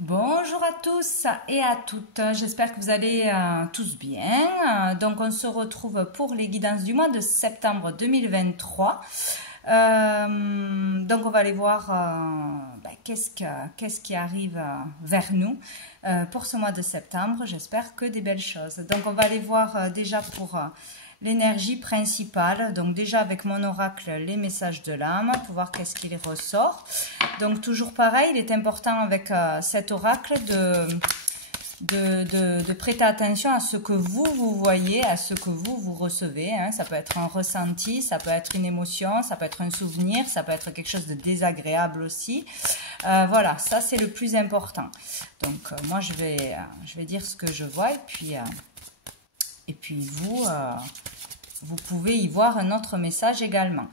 Bonjour à tous et à toutes, j'espère que vous allez tous bien. Donc on se retrouve pour les guidances du mois de septembre 2023. Donc on va aller voir qu'est-ce qui arrive vers nous pour ce mois de septembre. J'espère que des belles choses. Donc on va aller voir déjà pour l'énergie principale, donc déjà avec mon oracle, les messages de l'âme, pour voir qu'est-ce qu'il ressort. Donc toujours pareil, il est important avec cet oracle de prêter attention à ce que vous voyez, à ce que vous recevez. Hein. Ça peut être un ressenti, ça peut être une émotion, ça peut être un souvenir, ça peut être quelque chose de désagréable aussi. Voilà, ça c'est le plus important. Donc moi je vais dire ce que je vois et puis vous pouvez y voir un autre message également.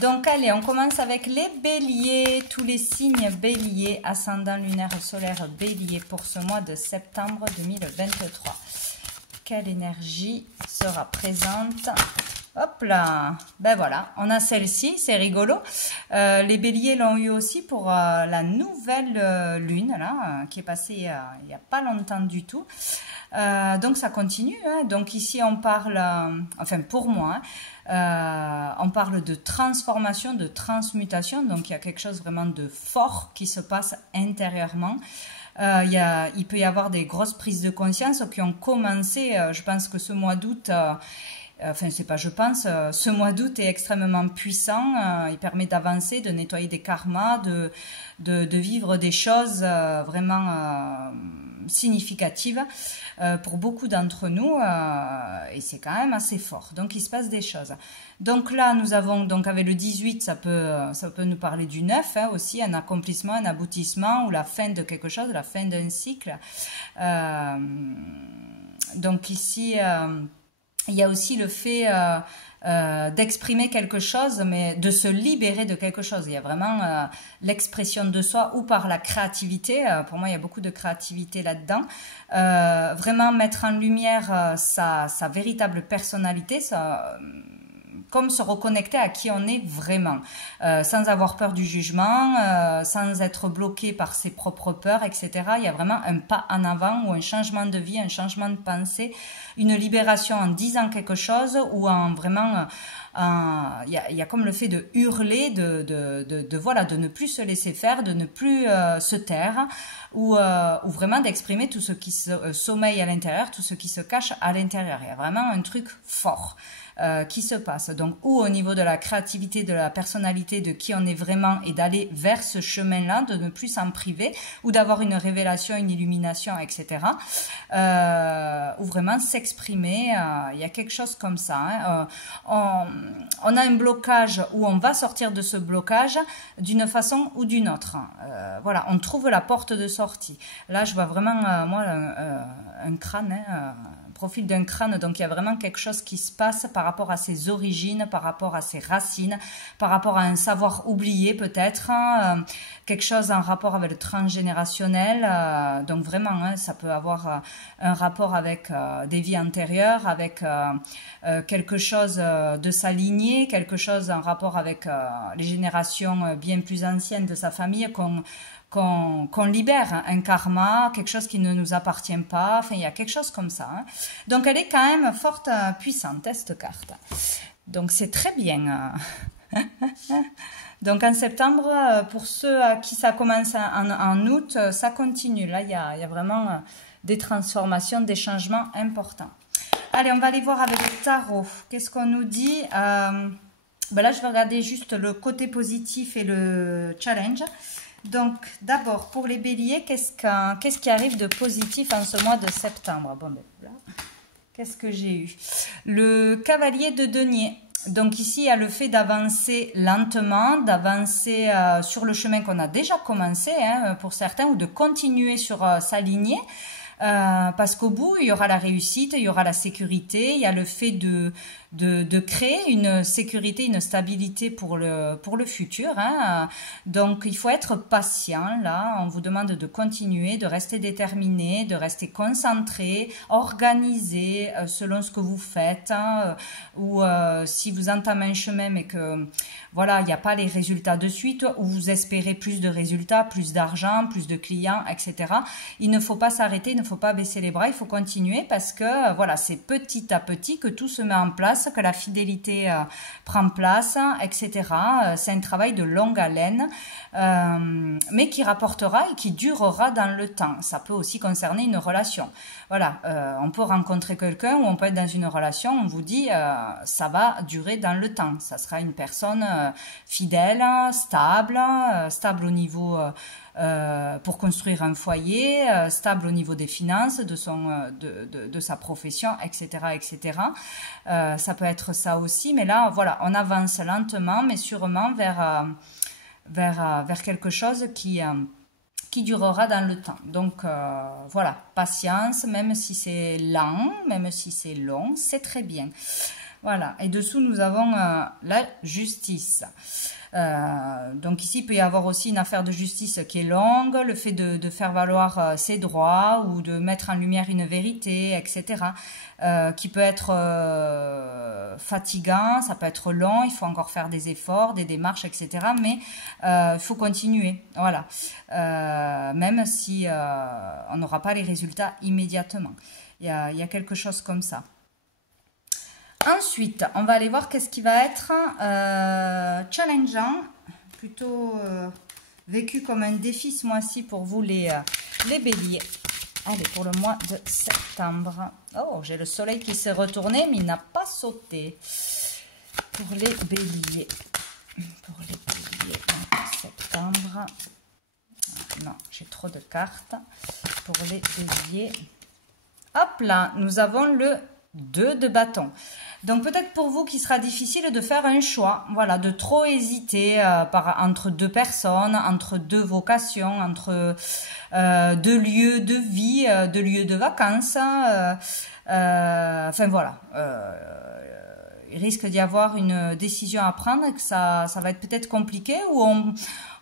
Donc allez, on commence avec les béliers, tous les signes béliers, ascendant lunaire, solaire bélier pour ce mois de septembre 2023. Quelle énergie sera présente? Hop là, ben voilà, on a celle-ci, c'est rigolo. Les béliers l'ont eu aussi pour la nouvelle lune là, qui est passée il n'y a pas longtemps du tout. Donc ça continue, hein. Donc ici on parle, enfin pour moi, on parle de transformation, de transmutation, donc il y a quelque chose vraiment de fort qui se passe intérieurement. Il peut y avoir des grosses prises de conscience qui ont commencé, je pense que ce mois d'août, enfin c'est pas je pense, ce mois d'août est extrêmement puissant, il permet d'avancer, de nettoyer des karmas, de vivre des choses vraiment significatives pour beaucoup d'entre nous, et c'est quand même assez fort, donc il se passe des choses. Donc là nous avons, donc avec le 18 ça peut nous parler du 9 hein, aussi, un accomplissement, un aboutissement ou la fin de quelque chose, la fin d'un cycle. Donc ici il y a aussi le fait d'exprimer quelque chose, mais de se libérer de quelque chose. Il y a vraiment l'expression de soi ou par la créativité. Pour moi, il y a beaucoup de créativité là-dedans. Vraiment mettre en lumière sa véritable personnalité, comme se reconnecter à qui on est vraiment, sans avoir peur du jugement, sans être bloqué par ses propres peurs, etc. Il y a vraiment un pas en avant ou un changement de vie, un changement de pensée, une libération en disant quelque chose ou en vraiment... il y a comme le fait de hurler, voilà, de ne plus se laisser faire, de ne plus se taire, ou vraiment d'exprimer tout ce qui sommeille à l'intérieur, tout ce qui se cache à l'intérieur. Il y a vraiment un truc fort qui se passe. Donc, ou au niveau de la créativité, de la personnalité, de qui on est vraiment, et d'aller vers ce chemin-là, de ne plus s'en priver, ou d'avoir une révélation, une illumination, etc. Ou vraiment s'exprimer. Il y a quelque chose comme ça. Hein. On a un blocage, ou on va sortir de ce blocage d'une façon ou d'une autre. Voilà, on trouve la porte de sortie. Là, je vois vraiment, moi, un crâne, hein, profil d'un crâne, donc il y a vraiment quelque chose qui se passe par rapport à ses origines, par rapport à ses racines, par rapport à un savoir oublié peut-être, quelque chose en rapport avec le transgénérationnel, donc vraiment hein, ça peut avoir un rapport avec des vies antérieures, avec quelque chose de sa lignée, quelque chose en rapport avec les générations bien plus anciennes de sa famille qu'on libère, un karma, quelque chose qui ne nous appartient pas, enfin il y a quelque chose comme ça. Hein. Donc elle est quand même forte, puissante, cette carte. Donc c'est très bien. Donc en septembre, pour ceux à qui ça commence en août, ça continue. Là il y a vraiment des transformations, des changements importants. Allez, on va aller voir avec le tarot. Qu'est-ce qu'on nous dit? Là je vais regarder juste le côté positif et le challenge. Donc, d'abord, pour les béliers, qu'est-ce qui arrive de positif en ce mois de septembre? Bon, ben, là, qu'est-ce que j'ai eu? Le cavalier de denier. Donc ici, il y a le fait d'avancer lentement, d'avancer sur le chemin qu'on a déjà commencé, hein, pour certains, ou de continuer sur sa lignée. parce qu'au bout, il y aura la réussite, il y aura la sécurité, il y a le fait de créer une sécurité, une stabilité pour le futur. Hein. Donc, il faut être patient. Là, on vous demande de continuer, de rester déterminé, de rester concentré, organisé selon ce que vous faites. Hein, ou si vous entamez un chemin mais que voilà, il n'y a pas les résultats de suite, ou vous espérez plus de résultats, plus d'argent, plus de clients, etc. Il ne faut pas s'arrêter, il ne faut pas baisser les bras, il faut continuer parce que voilà, c'est petit à petit que tout se met en place, que la fidélité prend place, etc. C'est un travail de longue haleine, mais qui rapportera et qui durera dans le temps. Ça peut aussi concerner une relation. Voilà, on peut rencontrer quelqu'un ou on peut être dans une relation, on vous dit ça va durer dans le temps. Ça sera une personne fidèle, stable au niveau pour construire un foyer, stable au niveau des finances, de sa profession, etc., etc. Ça peut être ça aussi, mais là, voilà, on avance lentement, mais sûrement vers quelque chose qui durera dans le temps. Donc voilà, patience, même si c'est lent, même si c'est long, c'est très bien. Voilà, et dessous nous avons la justice. Donc ici il peut y avoir aussi une affaire de justice qui est longue, le fait de faire valoir ses droits ou de mettre en lumière une vérité, etc. Qui peut être fatigant, ça peut être long, il faut encore faire des efforts, des démarches, etc. Mais il faut continuer, voilà. Même si on n'aura pas les résultats immédiatement. Il y a quelque chose comme ça. Ensuite, on va aller voir qu'est-ce qui va être challengeant, plutôt vécu comme un défi ce mois-ci pour vous les béliers. Allez, pour le mois de septembre. Oh, j'ai le soleil qui s'est retourné, mais il n'a pas sauté. Pour les béliers. Pour les béliers en septembre. Non, j'ai trop de cartes. Pour les béliers. Hop là, nous avons le 2 de bâton. Donc peut-être pour vous qu'il sera difficile de faire un choix, voilà, de trop hésiter entre deux personnes, entre deux vocations, entre deux lieux de vie, deux lieux de vacances. Enfin voilà, il risque d'y avoir une décision à prendre et que ça va être peut-être compliqué, ou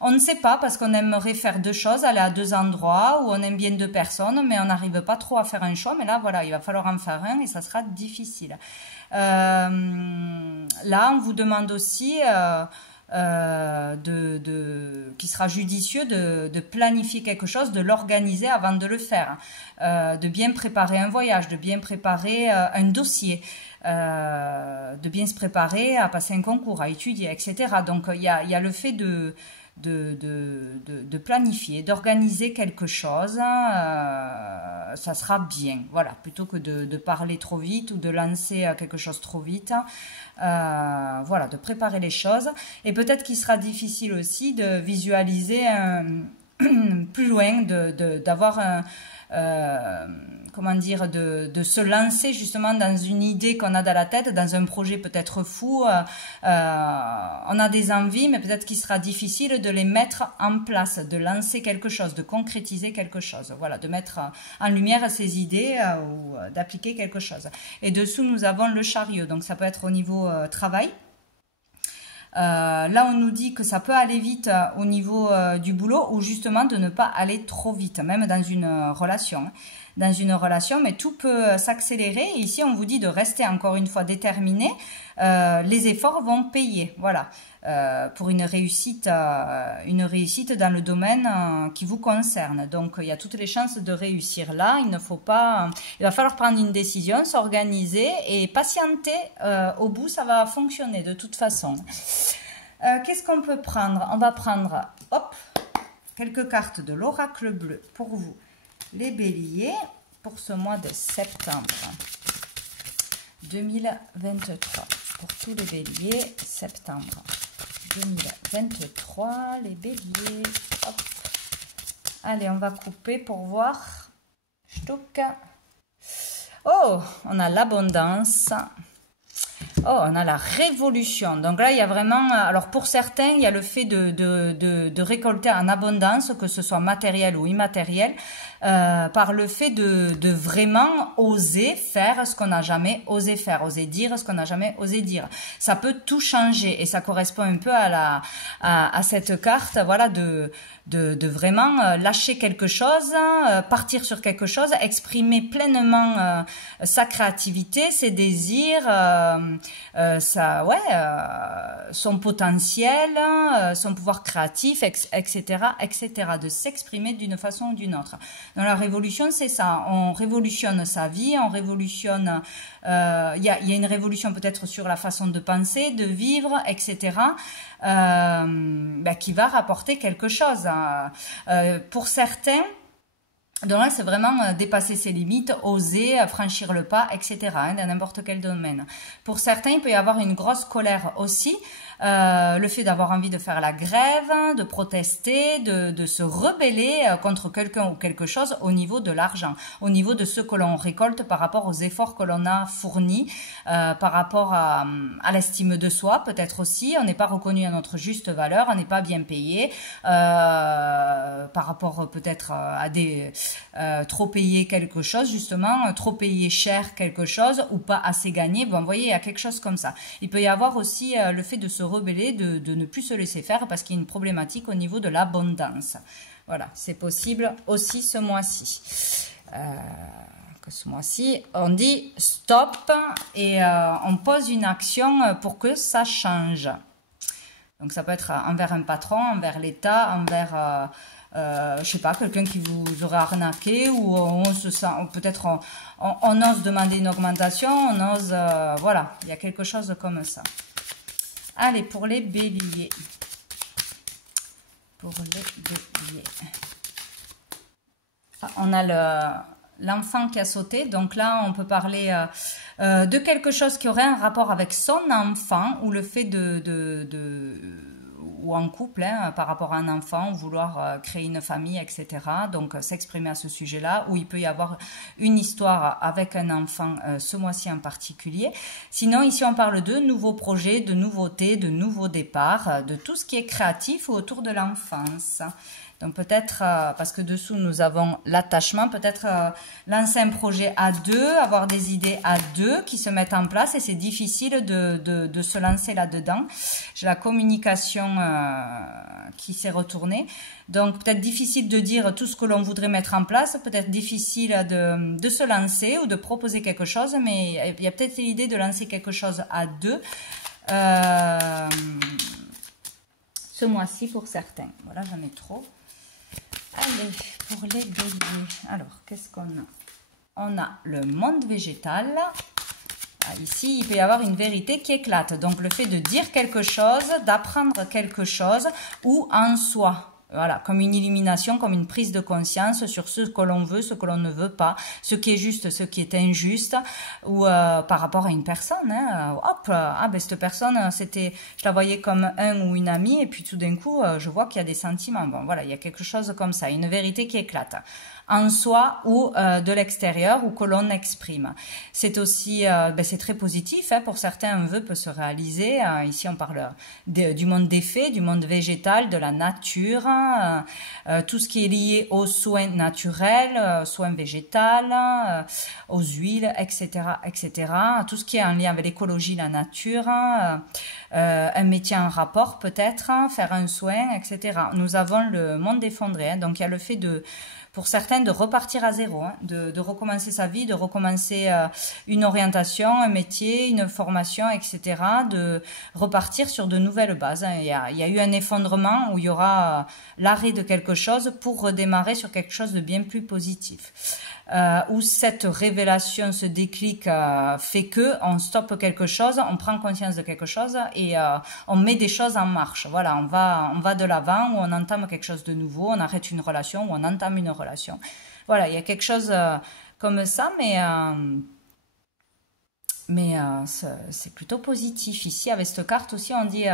on ne sait pas parce qu'on aimerait faire deux choses, aller à deux endroits, ou on aime bien deux personnes, mais on n'arrive pas trop à faire un choix. Mais là, voilà, il va falloir en faire un et ça sera difficile. Là, on vous demande aussi qu'il sera judicieux de planifier quelque chose, de l'organiser avant de le faire, de bien préparer un voyage, de bien préparer un dossier, de bien se préparer à passer un concours, à étudier, etc. Donc il y a le fait de planifier, d'organiser quelque chose, ça sera bien, voilà, plutôt que de parler trop vite ou de lancer quelque chose trop vite, voilà, de préparer les choses. Et peut-être qu'il sera difficile aussi de visualiser plus loin, d'avoir un comment dire, de se lancer justement dans une idée qu'on a dans la tête, dans un projet peut-être fou. On a des envies, mais peut-être qu'il sera difficile de les mettre en place, de lancer quelque chose, de concrétiser quelque chose. Voilà, de mettre en lumière ces idées ou d'appliquer quelque chose. Et dessous, nous avons le chariot. Donc, ça peut être au niveau travail. Là, on nous dit que ça peut aller vite au niveau du boulot, ou justement de ne pas aller trop vite, même dans une relation. Dans une relation, mais tout peut s'accélérer. Et ici, on vous dit de rester encore une fois déterminé. Les efforts vont payer, voilà, pour une réussite dans le domaine qui vous concerne. Donc, il y a toutes les chances de réussir là. Il va falloir prendre une décision, s'organiser et patienter. Au bout, ça va fonctionner de toute façon. Qu'est-ce qu'on peut prendre? On va prendre, hop, quelques cartes de l'oracle bleu pour vous, les béliers, pour ce mois de septembre 2023. Pour tous les béliers, septembre 2023, les béliers. Hop. Allez, on va couper pour voir. Ch'touk. Oh, on a l'abondance. Oh, on a la révolution. Donc là, il y a vraiment... Alors pour certains, il y a le fait de récolter en abondance, que ce soit matériel ou immatériel, par le fait de vraiment oser faire ce qu'on n'a jamais osé faire, oser dire ce qu'on n'a jamais osé dire. Ça peut tout changer et ça correspond un peu à cette carte, voilà, de vraiment lâcher quelque chose, partir sur quelque chose, exprimer pleinement sa créativité, ses désirs, son potentiel, son pouvoir créatif, etc., etc., de s'exprimer d'une façon ou d'une autre. Dans la révolution, c'est ça. On révolutionne sa vie, on révolutionne. Il y a une révolution peut-être sur la façon de penser, de vivre, etc. Qui va rapporter quelque chose. Pour certains. Donc là, c'est vraiment dépasser ses limites, oser franchir le pas, etc. Dans n'importe quel domaine. Pour certains, il peut y avoir une grosse colère aussi. Le fait d'avoir envie de faire la grève, de protester, de se rebeller contre quelqu'un ou quelque chose au niveau de l'argent, au niveau de ce que l'on récolte par rapport aux efforts que l'on a fournis, par rapport à l'estime de soi peut-être aussi. On n'est pas reconnu à notre juste valeur, on n'est pas bien payé, par rapport peut-être à des trop payer quelque chose justement, trop payer cher quelque chose ou pas assez gagner. Bon, vous voyez, il y a quelque chose comme ça. Il peut y avoir aussi le fait de se rebeller, de ne plus se laisser faire parce qu'il y a une problématique au niveau de l'abondance. Voilà, c'est possible aussi ce mois-ci. Ce mois-ci, on dit stop et on pose une action pour que ça change. Donc ça peut être envers un patron, envers l'État, envers... je sais pas, quelqu'un qui vous aurait arnaqué ou on se sent, peut-être on ose demander une augmentation, on ose, voilà, il y a quelque chose comme ça. Allez, pour les béliers. Pour les béliers. On a l'enfant qui a sauté, donc là on peut parler de quelque chose qui aurait un rapport avec son enfant ou le fait ou en couple, hein, par rapport à un enfant, ou vouloir créer une famille, etc. Donc s'exprimer à ce sujet-là, où il peut y avoir une histoire avec un enfant ce mois-ci en particulier. Sinon, ici on parle de nouveaux projets, de nouveautés, de nouveaux départs, de tout ce qui est créatif autour de l'enfance. Donc peut-être, parce que dessous nous avons l'attachement, peut-être lancer un projet à deux, avoir des idées à deux qui se mettent en place et c'est difficile de se lancer là-dedans. J'ai la communication qui s'est retournée. Donc peut-être difficile de dire tout ce que l'on voudrait mettre en place, peut-être difficile de se lancer ou de proposer quelque chose, mais il y a peut-être l'idée de lancer quelque chose à deux. Ce mois-ci pour certains. Voilà, j'en ai trop. Allez, pour les béliers. Alors, qu'est-ce qu'on a? On a le monde végétal. Ici, il peut y avoir une vérité qui éclate. Donc, le fait de dire quelque chose, d'apprendre quelque chose ou en soi. Voilà, comme une illumination, comme une prise de conscience sur ce que l'on veut, ce que l'on ne veut pas, ce qui est juste, ce qui est injuste, ou par rapport à une personne. Hein, hop, cette personne, je la voyais comme un ou une amie, et puis tout d'un coup, je vois qu'il y a des sentiments. Bon, voilà, il y a quelque chose comme ça, une vérité qui éclate en soi ou de l'extérieur ou que l'on exprime. C'est aussi, c'est très positif. Hein, pour certains, un vœu peut se réaliser. Ici, on parle du monde des faits, du monde végétal, de la nature, tout ce qui est lié aux soins naturels, soins végétals, aux huiles, etc., etc. Tout ce qui est en lien avec l'écologie, la nature, un métier en rapport peut-être, faire un soin, etc. Nous avons le monde effondré. Hein, donc, il y a le fait pour certains, de repartir à zéro, hein, de recommencer sa vie, de recommencer une orientation, un métier, une formation, etc., de repartir sur de nouvelles bases. Hein. Il y a eu un effondrement où il y aura l'arrêt de quelque chose pour redémarrer sur quelque chose de bien plus positif. Où cette révélation, ce déclic fait que on stoppe quelque chose, on prend conscience de quelque chose et on met des choses en marche. Voilà, on va de l'avant, ou on entame quelque chose de nouveau, on arrête une relation ou on entame une relation. Voilà, il y a quelque chose comme ça, mais c'est plutôt positif. Ici, avec cette carte aussi, on dit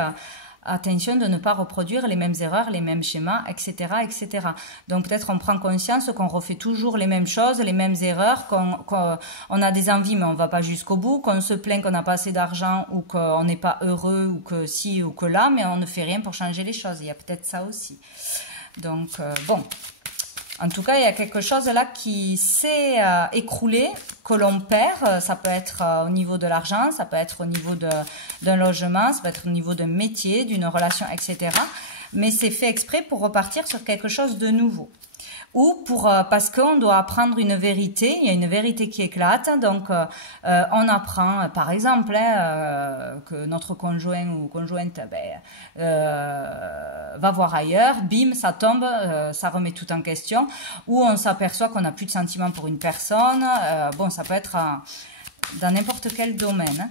attention de ne pas reproduire les mêmes erreurs, les mêmes schémas, etc., etc. Donc peut-être on prend conscience qu'on refait toujours les mêmes choses, les mêmes erreurs, qu'on a des envies mais on va pas jusqu'au bout, qu'on se plaint qu'on n'a pas assez d'argent ou qu'on n'est pas heureux ou que si ou que là, mais on ne fait rien pour changer les choses. Il y a peut-être ça aussi. Donc bon, en tout cas il y a quelque chose là qui s'est écroulé, que l'on perd. Ça peut être au niveau de l'argent, ça peut être au niveau d'un logement, ça peut être au niveau d'un métier, d'une relation, etc. Mais c'est fait exprès pour repartir sur quelque chose de nouveau. Ou pour parce qu'on doit apprendre une vérité, il y a une vérité qui éclate, donc on apprend, par exemple, que notre conjoint ou conjointe va voir ailleurs, bim, ça tombe, ça remet tout en question, ou on s'aperçoit qu'on n'a plus de sentiments pour une personne, bon, ça peut être dans n'importe quel domaine. Hein.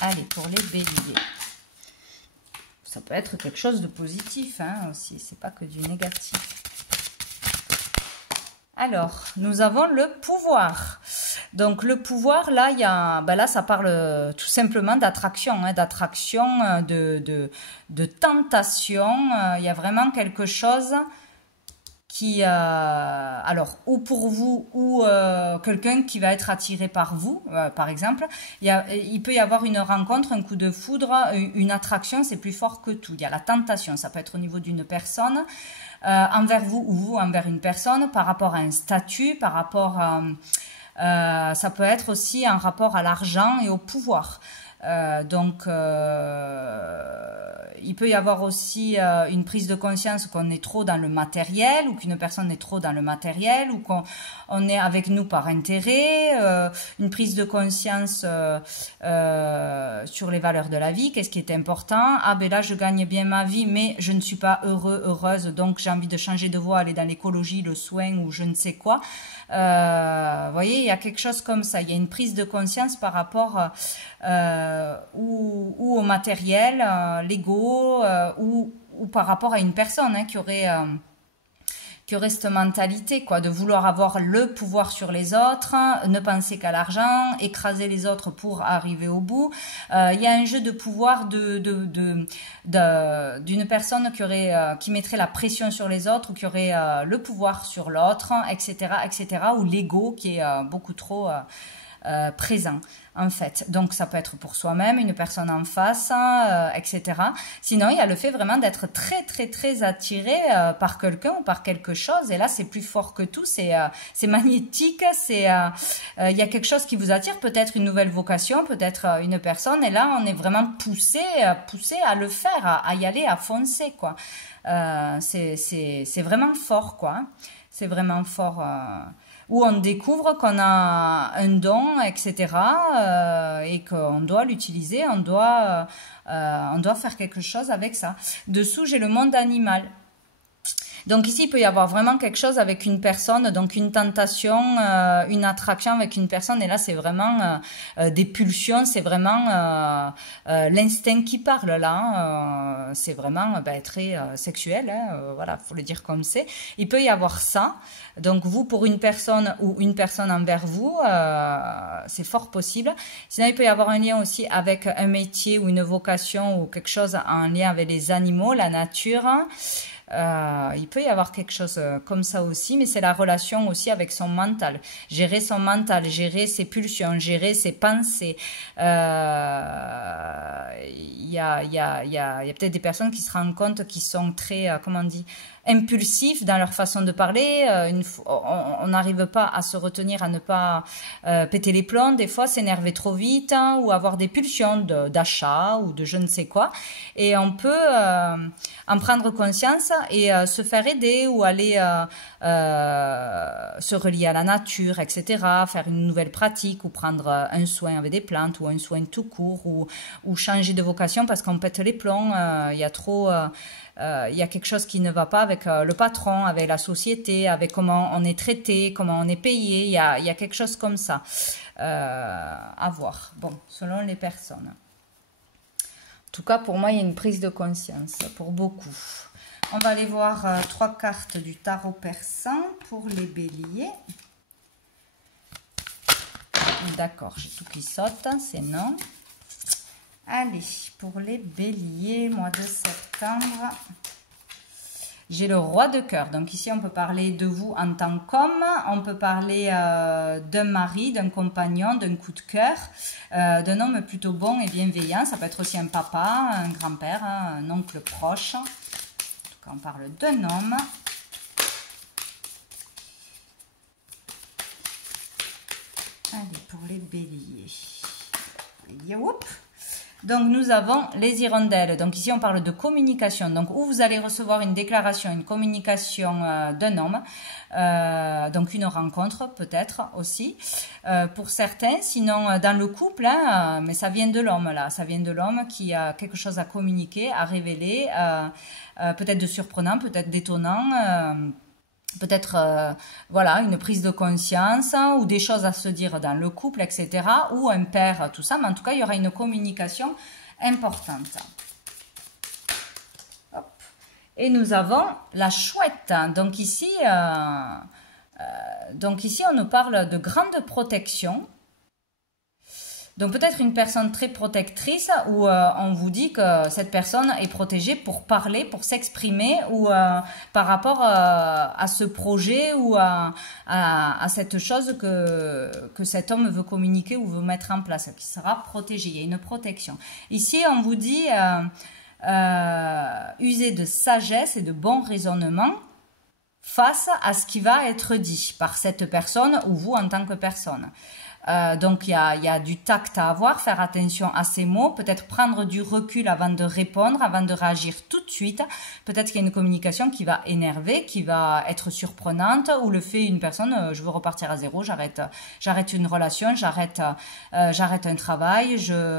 Allez, pour les béliers. Ça peut être quelque chose de positif hein, aussi, c'est pas que du négatif. Alors, nous avons le pouvoir. Donc, le pouvoir, là, il y a, ben là, ça parle tout simplement d'attraction, hein, de tentation. Il y a vraiment quelque chose qui, alors, ou pour vous, ou quelqu'un qui va être attiré par vous, par exemple. Il peut y avoir une rencontre, un coup de foudre, une attraction, c'est plus fort que tout. Il y a la tentation, ça peut être au niveau d'une personne, envers vous ou vous envers une personne, par rapport à un statut, par rapport à... ça peut être aussi en rapport à l'argent et au pouvoir. Donc, il peut y avoir aussi une prise de conscience qu'on est trop dans le matériel ou qu'une personne est trop dans le matériel ou qu'on est avec nous par intérêt, une prise de conscience sur les valeurs de la vie, qu'est-ce qui est important. Ah ben là, je gagne bien ma vie, mais je ne suis pas heureuse, donc j'ai envie de changer de voie, aller dans l'écologie, le soin ou je ne sais quoi. Vous voyez, il y a quelque chose comme ça, il y a une prise de conscience par rapport ou au matériel, l'ego, ou par rapport à une personne hein, qui aurait cette mentalité, quoi, de vouloir avoir le pouvoir sur les autres, ne penser qu'à l'argent, écraser les autres pour arriver au bout. Il y a un jeu de pouvoir d'une personne qui mettrait la pression sur les autres ou qui aurait le pouvoir sur l'autre, etc., etc., ou l'ego qui est beaucoup trop présent en fait. Donc ça peut être pour soi-même, une personne en face, etc. Sinon il y a le fait vraiment d'être très très très attiré par quelqu'un ou par quelque chose et là c'est plus fort que tout, c'est magnétique, il y a quelque chose qui vous attire, peut-être une nouvelle vocation, peut-être une personne et là on est vraiment poussé à le faire, à y aller, à foncer quoi. C'est vraiment fort quoi, c'est vraiment fort. Où on découvre qu'on a un don, etc. Et qu'on doit l'utiliser, on doit faire quelque chose avec ça. Dessous, j'ai le monde animal. Donc ici, il peut y avoir vraiment quelque chose avec une personne, donc une tentation, une attraction avec une personne. Et là, c'est vraiment des pulsions, c'est vraiment l'instinct qui parle là. Hein, c'est vraiment très sexuel, hein, voilà, faut le dire comme c'est. Il peut y avoir ça. Donc vous, pour une personne ou une personne envers vous, c'est fort possible. Sinon, il peut y avoir un lien aussi avec un métier ou une vocation ou quelque chose en lien avec les animaux, la nature. Il peut y avoir quelque chose comme ça aussi, mais c'est la relation aussi avec son mental. Gérer son mental, gérer ses pulsions, gérer ses pensées. Il y a peut-être des personnes qui se rendent compte qui sont très, comment on dit, impulsifs dans leur façon de parler. On n'arrive pas à se retenir, à ne pas péter les plombs. Des fois, s'énerver trop vite hein, ou avoir des pulsions d'achat ou de je ne sais quoi. Et on peut en prendre conscience et se faire aider ou aller se relier à la nature, etc. Faire une nouvelle pratique ou prendre un soin avec des plantes ou un soin tout court ou changer de vocation parce qu'on pète les plombs. Il y a trop... il y a quelque chose qui ne va pas avec le patron, avec la société, avec comment on est traité, comment on est payé. Il y a quelque chose comme ça à voir. Bon, selon les personnes. En tout cas, pour moi, il y a une prise de conscience pour beaucoup. On va aller voir 3 cartes du tarot persan pour les béliers. D'accord, j'ai tout qui saute, c'est non. Allez, pour les béliers, mois de septembre, j'ai le roi de cœur. Donc ici, on peut parler de vous en tant qu'homme, on peut parler d'un mari, d'un compagnon, d'un coup de cœur, d'un homme plutôt bon et bienveillant. Ça peut être aussi un papa, un grand-père, un oncle proche. En tout cas, on parle d'un homme. Allez, pour les béliers. Youp. Donc, nous avons les hirondelles. Donc, ici, on parle de communication. Donc, où vous allez recevoir une déclaration, une communication d'un homme. Donc, une rencontre, peut-être, aussi, pour certains. Sinon, dans le couple, hein, mais ça vient de l'homme, là. Ça vient de l'homme qui a quelque chose à communiquer, à révéler, peut-être de surprenant, peut-être d'étonnant, peut-être voilà, une prise de conscience ou des choses à se dire dans le couple, etc. Ou un père, tout ça. Mais en tout cas, il y aura une communication importante. Hop. Et nous avons la chouette. Donc ici, on nous parle de grande protection. Donc peut-être une personne très protectrice où on vous dit que cette personne est protégée pour parler, pour s'exprimer ou par rapport à ce projet ou à cette chose que cet homme veut communiquer ou veut mettre en place, qui sera protégée. Il y a une protection. Ici, on vous dit user de sagesse et de bon raisonnement face à ce qui va être dit par cette personne ou vous en tant que personne. Donc il y a du tact à avoir, faire attention à ces mots, peut-être prendre du recul avant de répondre, avant de réagir tout de suite. Peut-être qu'il y a une communication qui va énerver, qui va être surprenante, ou le fait une personne, je veux repartir à zéro, j'arrête une relation, j'arrête un travail,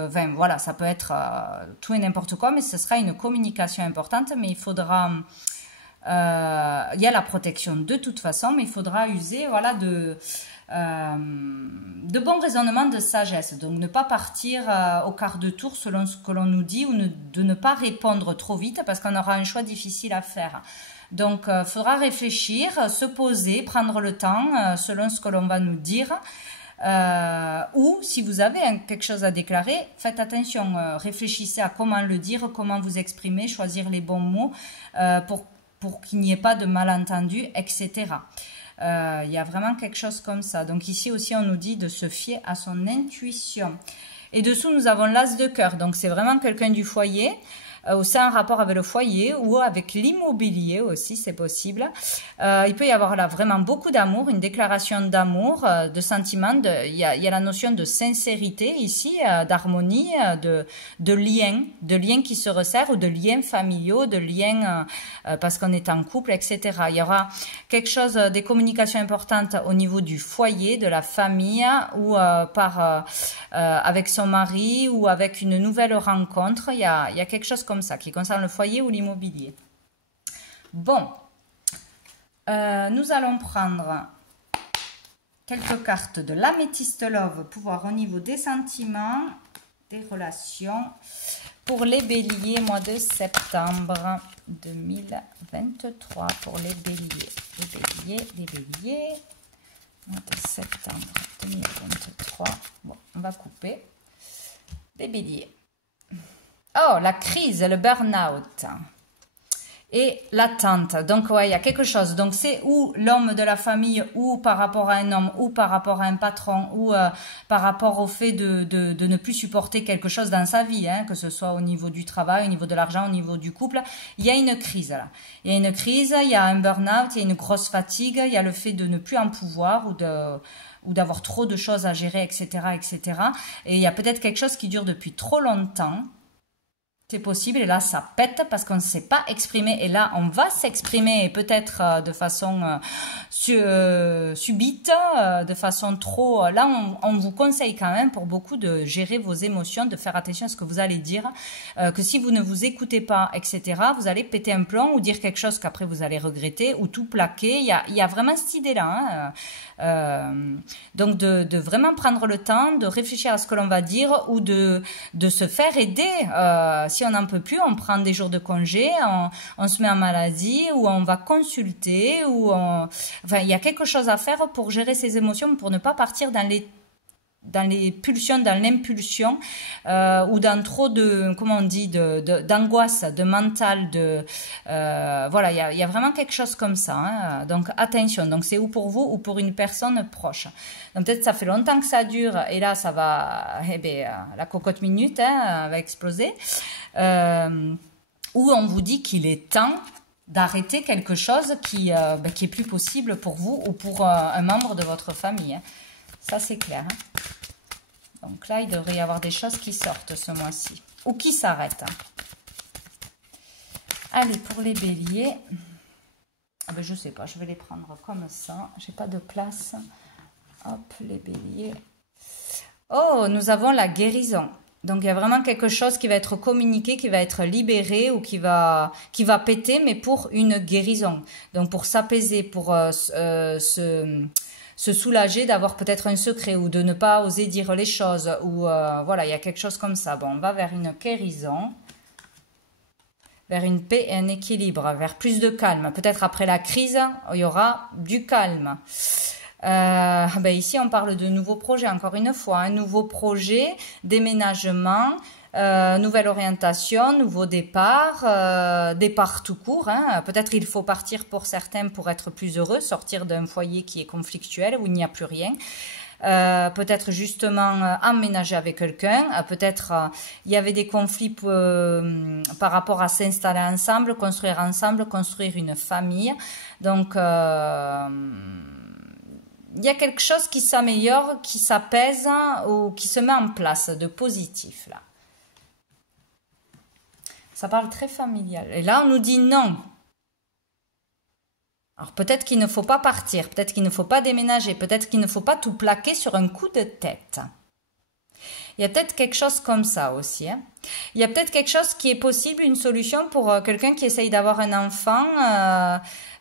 enfin voilà, ça peut être tout et n'importe quoi, mais ce sera une communication importante, mais il faudra... il y a la protection de toute façon, mais il faudra user voilà, de bon raisonnement, de sagesse. Donc ne pas partir au quart de tour selon ce que l'on nous dit ou de ne pas répondre trop vite parce qu'on aura un choix difficile à faire. Donc il faudra réfléchir, se poser, prendre le temps selon ce que l'on va nous dire. Ou si vous avez quelque chose à déclarer, faites attention, réfléchissez à comment le dire, comment vous exprimer, choisir les bons mots pour qu'il n'y ait pas de malentendu, etc. Il y a vraiment quelque chose comme ça. Donc ici aussi, on nous dit de se fier à son intuition. Et dessous, nous avons l'as de cœur. Donc c'est vraiment quelqu'un du foyer. Ou c'est un rapport avec le foyer ou avec l'immobilier aussi, c'est possible. Il peut y avoir là vraiment beaucoup d'amour, une déclaration d'amour, de sentiment. Il y a la notion de sincérité ici, d'harmonie, de lien qui se resserrent ou de liens familiaux, de liens parce qu'on est en couple, etc. Il y aura quelque chose, des communications importantes au niveau du foyer, de la famille ou avec son mari ou avec une nouvelle rencontre. Il y a quelque chose comme ça, qui concerne le foyer ou l'immobilier. Bon, nous allons prendre quelques cartes de l'améthyste love pour voir au niveau des sentiments, des relations, pour les béliers, mois de septembre 2023, pour les béliers, les béliers, mois de septembre 2023, bon, on va couper, les béliers. Oh, la crise, le burn-out et l'attente. Donc, ouais, il y a quelque chose. Donc, c'est ou l'homme de la famille ou par rapport à un homme ou par rapport à un patron ou par rapport au fait de ne plus supporter quelque chose dans sa vie, hein, que ce soit au niveau du travail, au niveau de l'argent, au niveau du couple. Il y a une crise là. Il y a une crise, il y a un burn-out, il y a une grosse fatigue, il y a le fait de ne plus en pouvoir ou d'avoir trop de choses à gérer, etc., etc. Et il y a peut-être quelque chose qui dure depuis trop longtemps. C'est possible et là ça pète parce qu'on ne sait pas exprimer et là on va s'exprimer peut-être de façon subite, de façon trop... Là on vous conseille quand même pour beaucoup de gérer vos émotions, de faire attention à ce que vous allez dire, que si vous ne vous écoutez pas, etc., vous allez péter un plomb ou dire quelque chose qu'après vous allez regretter ou tout plaquer. Il y a vraiment cette idée-là. Donc de vraiment prendre le temps de réfléchir à ce que l'on va dire ou de se faire aider. Si on n'en peut plus, on prend des jours de congé, on se met en maladie ou on va consulter ou enfin il y a quelque chose à faire pour gérer ses émotions, pour ne pas partir dans dans les pulsions, dans l'impulsion, ou dans trop de, comment on dit, d'angoisse, de mental, voilà, il y a vraiment quelque chose comme ça, hein. Donc attention, donc c'est ou pour vous ou pour une personne proche. Donc peut-être ça fait longtemps que ça dure, et là ça va, eh bien, la cocotte minute, hein, va exploser, où on vous dit qu'il est temps d'arrêter quelque chose qui est plus possible pour vous ou pour un membre de votre famille, hein. Ça, c'est clair, hein. Donc là, il devrait y avoir des choses qui sortent ce mois-ci. Ou qui s'arrêtent, hein. Allez, pour les béliers. Ah ben, je sais pas, je vais les prendre comme ça. J'ai pas de place. Hop, les béliers. Oh, nous avons la guérison. Donc, il y a vraiment quelque chose qui va être communiqué, qui va être libéré ou qui va péter, mais pour une guérison. Donc, pour s'apaiser, pour se soulager d'avoir peut-être un secret ou de ne pas oser dire les choses. Ou voilà, il y a quelque chose comme ça. Bon, on va vers une guérison, vers une paix et un équilibre, vers plus de calme. Peut-être après la crise, il y aura du calme. Ben ici, on parle de nouveaux projets, encore une fois. Un nouveau projet, déménagement, nouvelle orientation, nouveau départ, départ tout court, hein. Peut-être il faut partir pour certains pour être plus heureux, sortir d'un foyer qui est conflictuel, où il n'y a plus rien. Peut-être justement emménager avec quelqu'un, peut-être il y avait des conflits par rapport à s'installer ensemble, construire une famille. Donc il y a quelque chose qui s'améliore, qui s'apaise ou qui se met en place de positif là. Ça parle très familial. Et là, on nous dit non. Alors peut-être qu'il ne faut pas partir, peut-être qu'il ne faut pas déménager, peut-être qu'il ne faut pas tout plaquer sur un coup de tête. Il y a peut-être quelque chose comme ça aussi, hein. Il y a peut-être quelque chose qui est possible, une solution pour quelqu'un qui essaye d'avoir un enfant.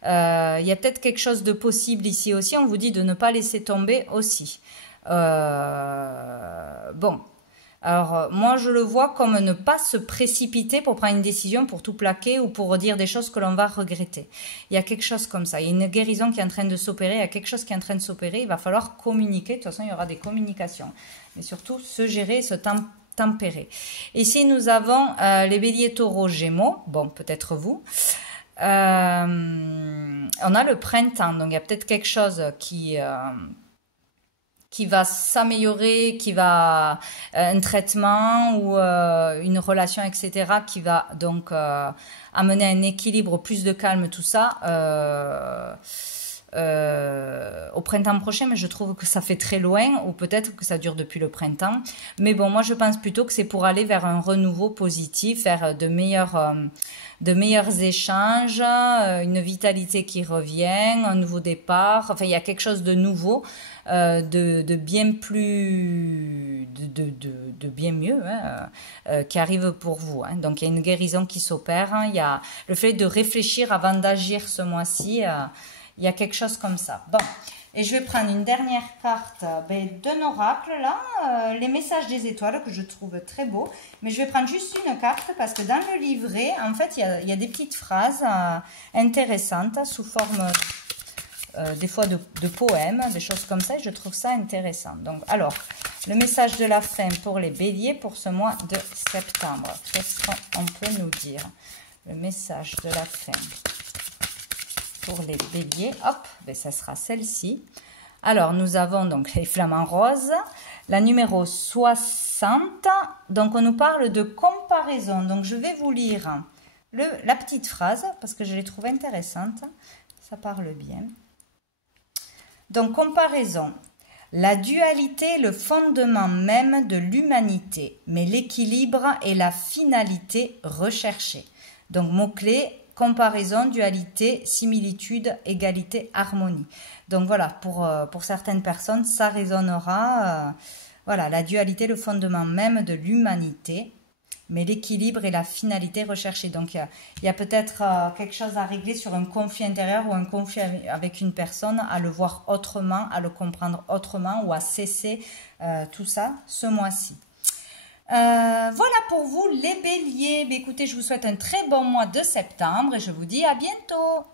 Il y a peut-être quelque chose de possible ici aussi. On vous dit de ne pas laisser tomber aussi. Bon. Alors, moi, je le vois comme ne pas se précipiter pour prendre une décision, pour tout plaquer ou pour dire des choses que l'on va regretter. Il y a quelque chose comme ça. Il y a une guérison qui est en train de s'opérer, il y a quelque chose qui est en train de s'opérer. Il va falloir communiquer. De toute façon, il y aura des communications. Mais surtout, se gérer, se tempérer. Ici, nous avons les béliers, taureaux, gémeaux. Bon, peut-être vous. On a le printemps. Donc, il y a peut-être quelque chose qui va s'améliorer, qui va un traitement ou une relation, etc., qui va donc amener un équilibre, plus de calme, tout ça, au printemps prochain, mais je trouve que ça fait très loin, ou peut-être que ça dure depuis le printemps. Mais bon, moi je pense plutôt que c'est pour aller vers un renouveau positif, vers de meilleurs échanges, une vitalité qui revient, un nouveau départ. Enfin, il y a quelque chose de nouveau, de bien plus, de bien mieux, hein, qui arrive pour vous, hein. Donc, il y a une guérison qui s'opère, hein. Il y a le fait de réfléchir avant d'agir ce mois-ci. Il y a quelque chose comme ça. Bon, et je vais prendre une dernière carte d'un oracle, là, les messages des étoiles, que je trouve très beau. Mais je vais prendre juste une carte, parce que dans le livret, en fait, il y a des petites phrases intéressantes, sous forme, des fois, de poèmes, des choses comme ça, et je trouve ça intéressant. Donc, alors, le message de la fin pour les béliers pour ce mois de septembre. Qu'est-ce qu'on peut nous dire? Le message de la fin pour les béliers, hop, ben ça sera celle-ci. Alors, nous avons donc les flamants roses, la numéro 60. Donc, on nous parle de comparaison. Donc, je vais vous lire la petite phrase, parce que je l'ai trouvée intéressante. Ça parle bien. Donc, comparaison. La dualité est le fondement même de l'humanité, mais l'équilibre est la finalité recherchée. Donc, mot-clé, comparaison, dualité, similitude, égalité, harmonie. Donc voilà, pour certaines personnes, ça résonnera. Voilà, la dualité, le fondement même de l'humanité, mais l'équilibre est la finalité recherchée. Donc il y a peut-être quelque chose à régler sur un conflit intérieur ou un conflit avec une personne, à le voir autrement, à le comprendre autrement ou à cesser tout ça ce mois-ci. Voilà pour vous les béliers. Mais écoutez, je vous souhaite un très bon mois de septembre et je vous dis à bientôt.